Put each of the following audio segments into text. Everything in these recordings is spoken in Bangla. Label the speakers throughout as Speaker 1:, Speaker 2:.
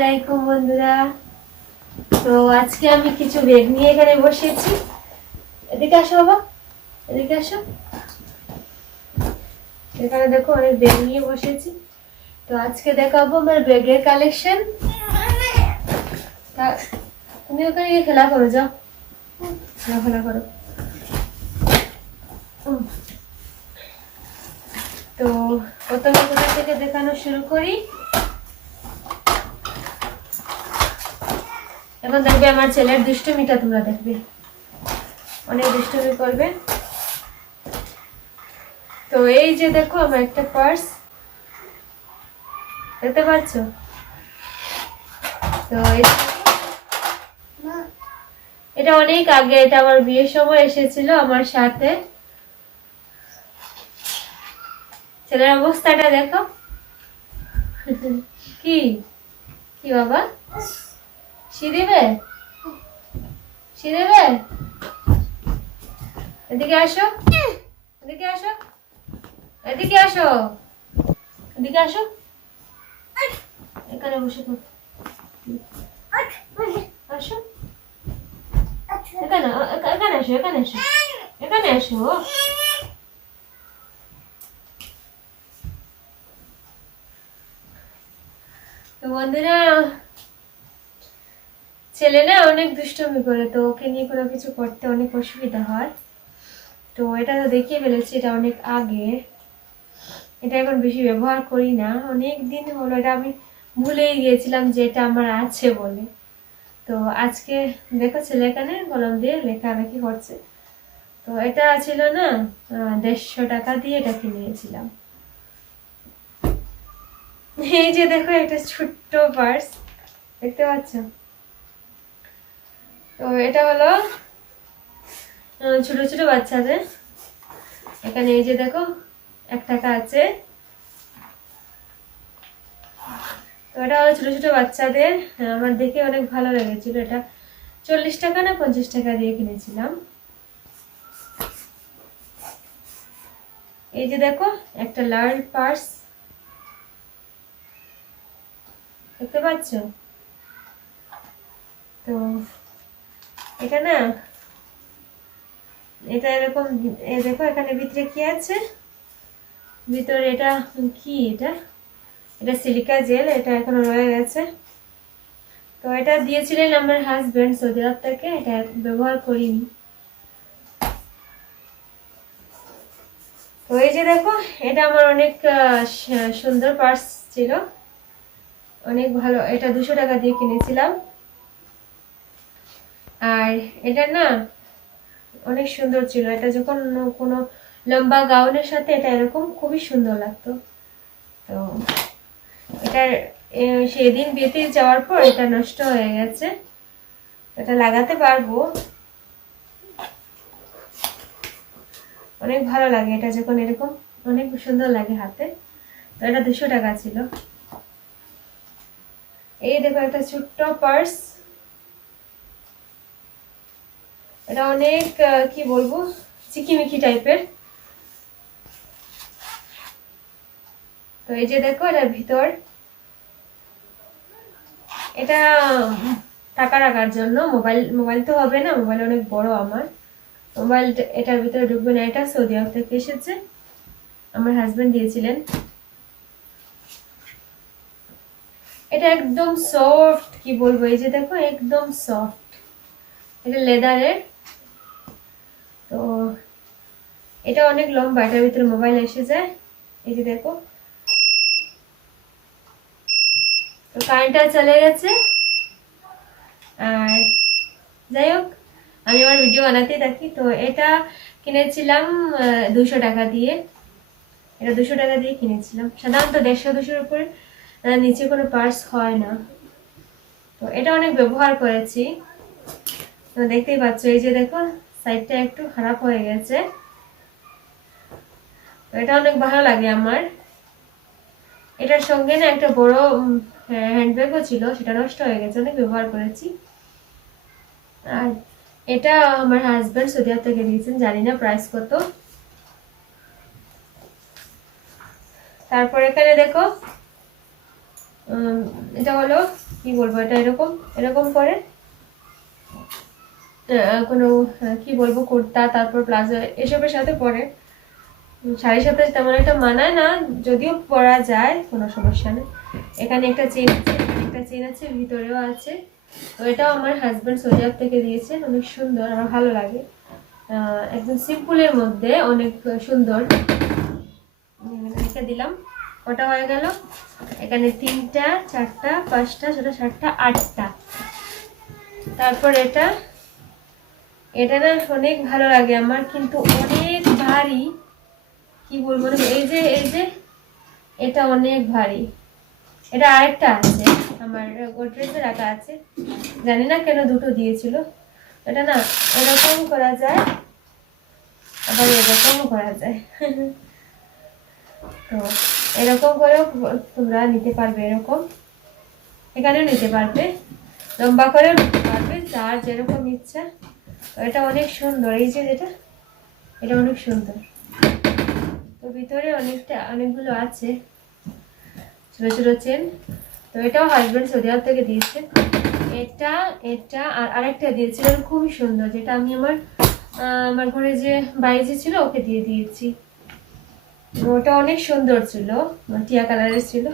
Speaker 1: আলাইকুম বন্ধুরা। তো আজকে আমি কিছু বেগ নিয়ে এখানে বসেছি। এদিকে আসো বাবা, এদিকে আসো। এখানে দেখো অনেক বেগ নিয়ে বসেছি। তো আজকে দেখাবো আমার বেগের কালেকশন তুমি ওখানে গিয়ে খেলা করো, যাও। খেলা খেলা করো। তো প্রথমে কোথা থেকে দেখানো শুরু করি। এখন দেখবে আমার ছেলের দুষ্টমিটা তোমরা দেখবে। অনেক দুষ্টমি করবে। তো এই যে দেখো আমার একটা পার্স দেখতে পাচ্ছ? তো এটা অনেক আগে, এটা আমার বিয়ের সময় এসেছিল আমার সাথে। ছেলের অবস্থাটা দেখো। কি? কি বাবা? শি দেবে? শি দেবে? এদিকে আসো। এদিকে আসো। এদিকে আসো। এদিকে আসো। এখানে বসে থাকো। আসো। এখানে এখানে আসো এখানে আসো। এখানে আসো। তো বন্ধুরা ছেলে না অনেক দুষ্টমি করে, তো ওকে নিয়ে কোনো কিছু করতে অনেক অসুবিধা হয়। তো এটা তো দেখিয়ে ফেলেছি, এটা অনেক আগে। এটা এখন বেশি ব্যবহার করি না। অনেক দিন হলো, এটা আমি ভুলেই গিয়েছিলাম যে এটা আমার আছে বলে। তো আজকে দেখো ছেলে এখানে, কলম দিয়ে লেখালেখি করছে। তো এটা ছিল না দেড়শো টাকা দিয়ে এটা কিনেছিলাম। এই যে দেখো একটা ছোট্ট পার্স দেখতে পাচ্ছ? তো এটা হলো ছোট ছোট বাচ্চাদের। এখানে এই যে দেখো, এক টাকা আছে। তো এটা হলো ছোট ছোট বাচ্চাদের। আমার দেখে অনেক ভালো লেগেছিল এটা। চল্লিশ টাকা না পঞ্চাশ টাকা দিয়ে কিনেছিলাম। এই যে দেখো, একটা লাল পার্স। দেখতে পাচ্ছ? তো এটা না, এটা এরকম, এ দেখো এখানে ভিতরে কি আছে? ভিতরে এটা কি এটা? এটা সিলিকা জেল এটা এখনও রয়ে গেছে। তো এটা দিয়েছিলেন আমার হাজবেন্ড সৌদি আরব থেকে, এটা ব্যবহার করিনি। তো এই যে দেখো, এটা আমার অনেক সুন্দর পার্স ছিল। অনেক ভালো, এটা দুশো টাকা দিয়ে কিনেছিলাম। আর এটা না অনেক সুন্দর ছিল। এটা যখন কোনো লম্বা গাউনের সাথে এটা এরকম খুবই সুন্দর লাগতো। তো এটা সেদিন বিয়েতে যাওয়ার পর এটা নষ্ট হয়ে গেছে। এটা লাগাতে পারব। অনেক ভালো লাগে এটা যখন এরকম, অনেক সুন্দর লাগে হাতে। তো এটা দুশো টাকা ছিল। এই দেখো একটা ছোট্ট পার্স। এটা অনেক কি বলব, চিকিমিকি টাইপের। তো এই যে দেখো, এটার ভিতর। এটা টাকা রাখার জন্য। মোবাইল মোবাইল তো হবে না, মোবাইল অনেক বড় আমার। মোবাইল এটার ভিতরে ঢুকবে না, এটা সৌদি আরব থেকে এসেছে। আমার হাজব্যান্ড দিয়েছিলেন। এটা একদম সফট কি বলব, এই যে দেখো, একদম সফট এটা লেদারের তো এটা অনেক লম্বা, এটার ভিতরে মোবাইল এসে যায়। এই যে দেখো। তো কারেন্টটা চলে গেছে। আর যাই হোক, আমি আমার ভিডিও বানাতেই থাকি। তো এটা কিনেছিলাম দুশো টাকা দিয়ে। এটা দুশো টাকা দিয়ে কিনেছিলাম। সাধারণত দেড়শো দুশোর উপরে। নিচে কোনো পার্স হয় না। তো এটা অনেক ব্যবহার করেছি। তো দেখতেই পাচ্ছ, এই যে দেখো। সাইডটা একটু খারাপ হয়ে গেছে। এটা অনেক ভালো লাগে আমার। এটার সঙ্গে না একটা বড় হ্যান্ডব্যাগও ছিল, সেটা নষ্ট হয়ে গেছে, অনেক ব্যবহার করেছি। আর এটা আমার হাজব্যান্ড সৌদি আরব থেকে দিয়েছেন জানি না প্রাইস কত। তারপর এখানে দেখো এটা হলো, কি বলব, এটা এরকম এরকম করে। কোনো কি বলব, কুর্তা, তারপর প্লাজো, এসবের সাথে পরে। শাড়ির সাথে তেমন একটা মানায় না, যদিও পরা যায়, কোনো সমস্যা নেই। এখানে একটা চেন আছে, একটা চেন আছে, ভিতরেও আছে। তো এটাও আমার হাজব্যান্ড সৌদি থেকে দিয়েছেন, অনেক সুন্দর, আমার ভালো লাগে। একদম সিম্পলের মধ্যে, অনেক সুন্দর। এটা দিলাম। কটা হয়ে গেল? এখানে তিনটা, চারটা, পাঁচটা, ছটা, সাতটা, আটটা। তারপর এটা এটা না অনেক ভালো লাগে আমার কিন্তু অনেক ভারী। কি বলব না, এই যে এই যে এটা অনেক ভারী। এটা আরেকটা আছে আমার গোদরেজে রাখা আছে। জানি না কেন দুটো দিয়েছিল। এটা না এরকম করা যায় আবার এরকমও করা যায়। তো এরকম করেও তোমরা নিতে পারবে এরকম। এখানেও নিতে পারবে লম্বা করেও নিতে পারবে যার যেরকম ইচ্ছা। এটা অনেক সুন্দর। এই যে যেটা, এটা অনেক সুন্দর। তো ভিতরে অনেকটা, অনেকগুলো আছে। ছোট ছোট চেন তো এটাও হাজবেন্ড সৌদি আরব থেকে দিয়েছে। এটা এটা আর আরেকটা দিয়েছিলেন খুবই সুন্দর, যেটা আমি আমার আমার ঘরে যে বাইরে ছিল, ওকে দিয়ে দিয়েছি। ওটা অনেক সুন্দর ছিল টিয়া কালারের ছিল।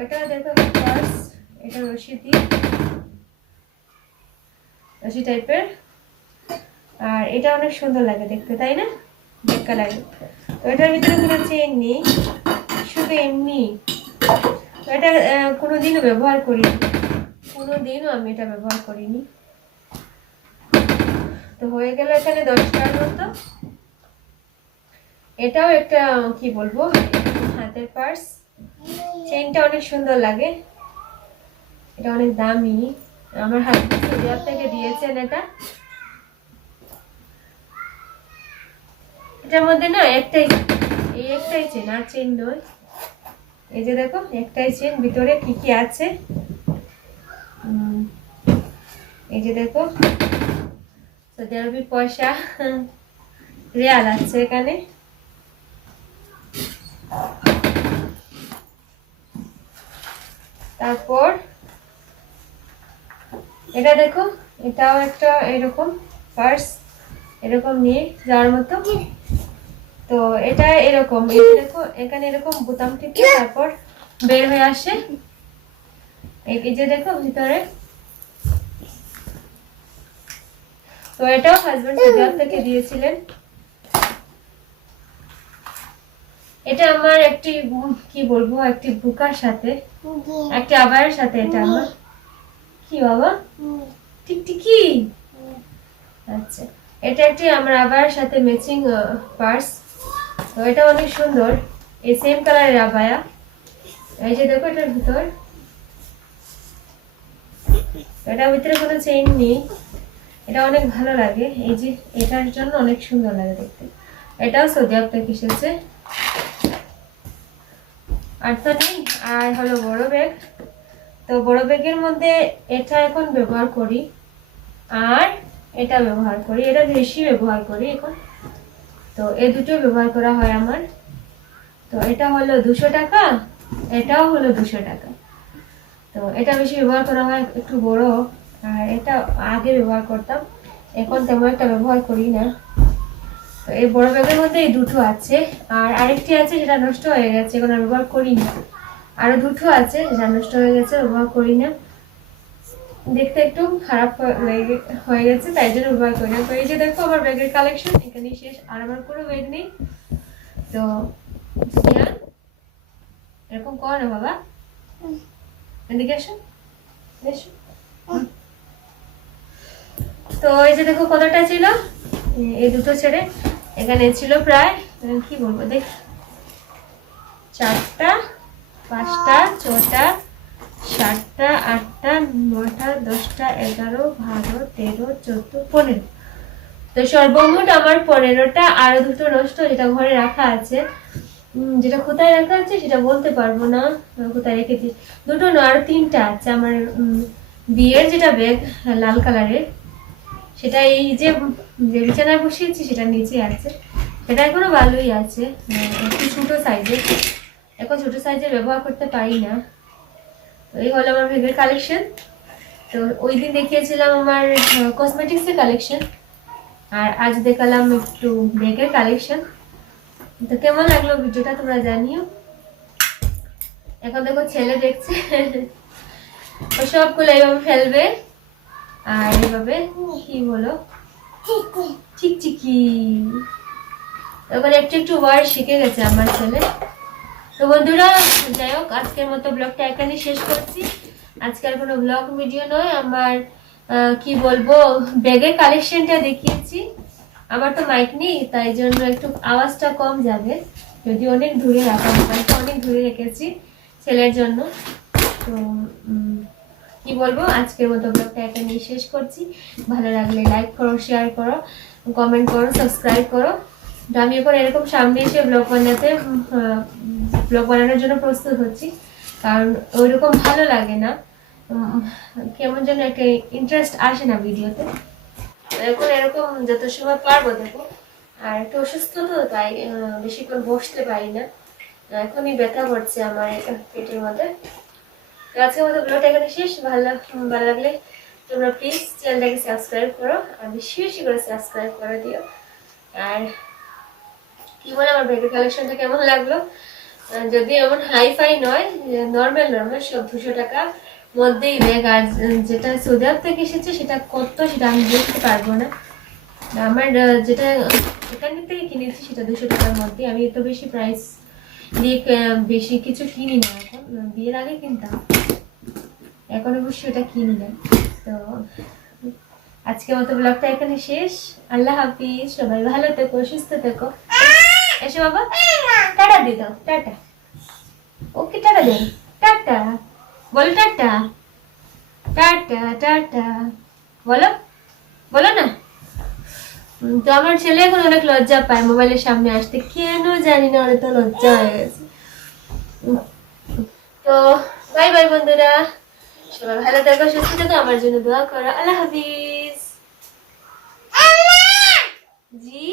Speaker 1: ওটা দেখো পার্স এটা রশি দিয়ে। রশি টাইপের আর এটা অনেক সুন্দর লাগে দেখতে তাই না? দেখা লাগে। তো এটার ভিতরে কোনো চেন নেই শুধু এমনি। এটা আহ, কোনোদিনও ব্যবহার করিনি। কোনোদিনও আমি এটা ব্যবহার করিনি। তো হয়ে গেল এখানে দশটার মতো। এটাও একটা কি বলব হাতের পার্স। চেনটা অনেক সুন্দর লাগে। এটা অনেক দামি। আমার আরব থেকে দিয়েছেন এটা। এটার মধ্যে না একটাই এই একটাই চেন আর চেন নয় এই যে দেখো, একটাই চেন ভিতরে কি কি আছে? এই যে দেখো, সৌদি আরবি পয়সা, রিয়াল আছে এখানে। তারপর, এটা দেখো, এটাও একটা এরকম পার্স এরকম নিয়ে যাওয়ার মতো। তো এটা এরকম দেখো এখানে এরকম বোতাম টিপে তারপর বের হয়ে আসে। এই যে দেখো ভিতরে। তো এটাও হাজবেন্ড সুজাত থেকে দিয়েছিলেন। এটা আমার একটি কি বলব একটি বুকার সাথে একটি আবারের সাথে এটা আমার। কি বাবা? ঠিক টিকটিকি আচ্ছা এটা একটি আমার আবার সাথে ম্যাচিং পার্স তো এটা অনেক সুন্দর। এই সেম কালারের আবায়া। এই যে দেখো এটার ভিতর। এটার ভিতরে কোনো চেইন নেই। এটা অনেক ভালো লাগে। এই যে এটার জন্য অনেক সুন্দর লাগে দেখতে। এটাও সৌদি আরব থেকে এসেছে। আর তো নেই। আর হলো বড় ব্যাগ তো বড় ব্যাগের মধ্যে এটা এখন ব্যবহার করি। আর এটা ব্যবহার করি। এটা বেশি ব্যবহার করি এখন। তো এই দুটো ব্যবহার করা হয় আমার। তো এটা হলো দুশো টাকা, এটাও হলো দুশো টাকা। তো এটা বেশি ব্যবহার করা হয়, একটু বড়। আর এটা আগে ব্যবহার করতাম, এখন তেমন একটা ব্যবহার করি না। তো এই বড় ব্যাগের মধ্যে এই দুটো আছে। আর আরেকটি আছে যেটা নষ্ট হয়ে গেছে, এখন আর ব্যবহার করি না আরও দুটো আছে যেটা নষ্ট হয়ে গেছে, ব্যবহার করি না। দেখতে একটু খারাপ হয়ে- গেছে, তাই জন্য ব্যবহার করি না। তো এই যে দেখো, আমার ব্যাগের কালেকশন এখানেই শেষ। আর আমার কোনো ব্যাগ নেই। তো এরকম কর না বাবা। এদিকে আসো এসো। তো এই যে দেখো, কতটা ছিল? এই- এই দুটো ছেড়ে। এখানে ছিল প্রায় কি বলব, দেখ, চারটা, পাঁচটা, ছটা সাতটা আটটা নটা দশটা, এগারো, বারো, তেরো, চোদ্দ, পনেরো। তো সর্বমোট আমার পনেরোটা, আরও দুটো নষ্ট যেটা ঘরে রাখা আছে। যেটা কোথায় রাখা আছে সেটা বলতে পারব না কোথায় রেখেছি দুটো না, আরও তিনটা আছে আমার বিয়ের যেটা ব্যাগ, লাল কালারের, সেটা এই যে যে বিছানায় বসিয়েছি সেটা নিচে আছে। সেটা এখনও ভালোই আছে একটু ছোটো সাইজের এখন ছোটো সাইজের ব্যবহার করতে পারি না। এই হলো আমার ব্যাগের কালেকশন তো ওই দিন দেখিয়েছিলাম আমার কসমেটিক্সের কালেকশন আর আজ দেখালাম একটু ব্যাগের কালেকশন তো কেমন লাগল ভিডিওটা তোমরা জানিও। এখন দেখো ছেলে দেখছে। ও সবগুলো এইভাবে ফেলবে। আর এইভাবে কি বলো ঠিক ঠিকই এবার একটু একটু ওয়ার্ড শিখে গেছে আমার ছেলে। তো বন্ধুরা, যাই হোক, আজকের মতো ব্লগটা এখানে শেষ করছি। আজকের কোনো ব্লগ ভিডিও নয়, আমার কি বলব, ব্যাগের কালেকশনটা দেখিয়েছি। আমার তো মাইক নেই, তাই জন্য একটু আওয়াজটা কম যাবে। যদি অনেক দূরে রাখা মোবাইলটা অনেক দূরে রেখেছি ছেলের জন্য। তো কি বলব, আজকের মতো ব্লগটা এখানেই শেষ করছি। ভালো লাগলে লাইক করো শেয়ার করো কমেন্ট করো সাবস্ক্রাইব করো। আমি এখন এরকম সামনে এসে ব্লগ বানাতে ব্লগ বানানোর জন্য প্রস্তুত হচ্ছি। কারণ ওইরকম ভালো লাগে না। কেমন যেন একটা ইন্টারেস্ট আসে না ভিডিওতে। এখন এরকম যত সময় পারব দেখো। আর একটু অসুস্থ তো, তাই বেশিক্ষণ বসতে পারি না। এখনই ব্যথা করছে আমার পেটের মধ্যে। আজকের মতো ব্লগটা এখানে শেষ। ভালো ভালো লাগলে তোমরা প্লিজ চ্যানেলটাকে সাবস্ক্রাইব করো। আর বেশি বেশি করে সাবস্ক্রাইব করে দিও। আর কি বলে আমার ব্যাগের কালেকশনটা কেমন লাগল? যদি এমন হাই ফাই নয় নর্মাল নর্মাল সব দুশো টাকা মধ্যেই ব্যাগ আর যেটা সৌদি আরব থেকে এসেছে, সেটা কত, সেটা আমি দেখতে পারব না। আমার যেটা এখান থেকে কিনেছি, সেটা দুশো টাকার মধ্যে আমি এত বেশি প্রাইস দিয়ে বেশি কিছু কিনি না এখন। বিয়ের আগে কিনতাম। এখন অবশ্যই ওটা কিনি না তো, আজকের মতো ব্লগটা এখানে শেষ। আল্লাহ হাফিজ। সবাই ভালো থেকো, সুস্থ থেকো। এসো বাবা। টাটা দিয়ে দাও, টাটা। ওকে, টাটা দেন টাটা। বলো টাটা। Tata tata. বলো বলো না। তো আমার ছেলে এখন অনেক লজ্জা পায় মোবাইলের সামনে আসতে। কেন জানি না অনেক লজ্জা হয়ে গেছে। তো বাই বাই বন্ধুরা। সবাই ভালো থাকো, সুস্থ থাকো, আমার জন্য দোয়া করো। আল্লাহ হাফিজ। জি।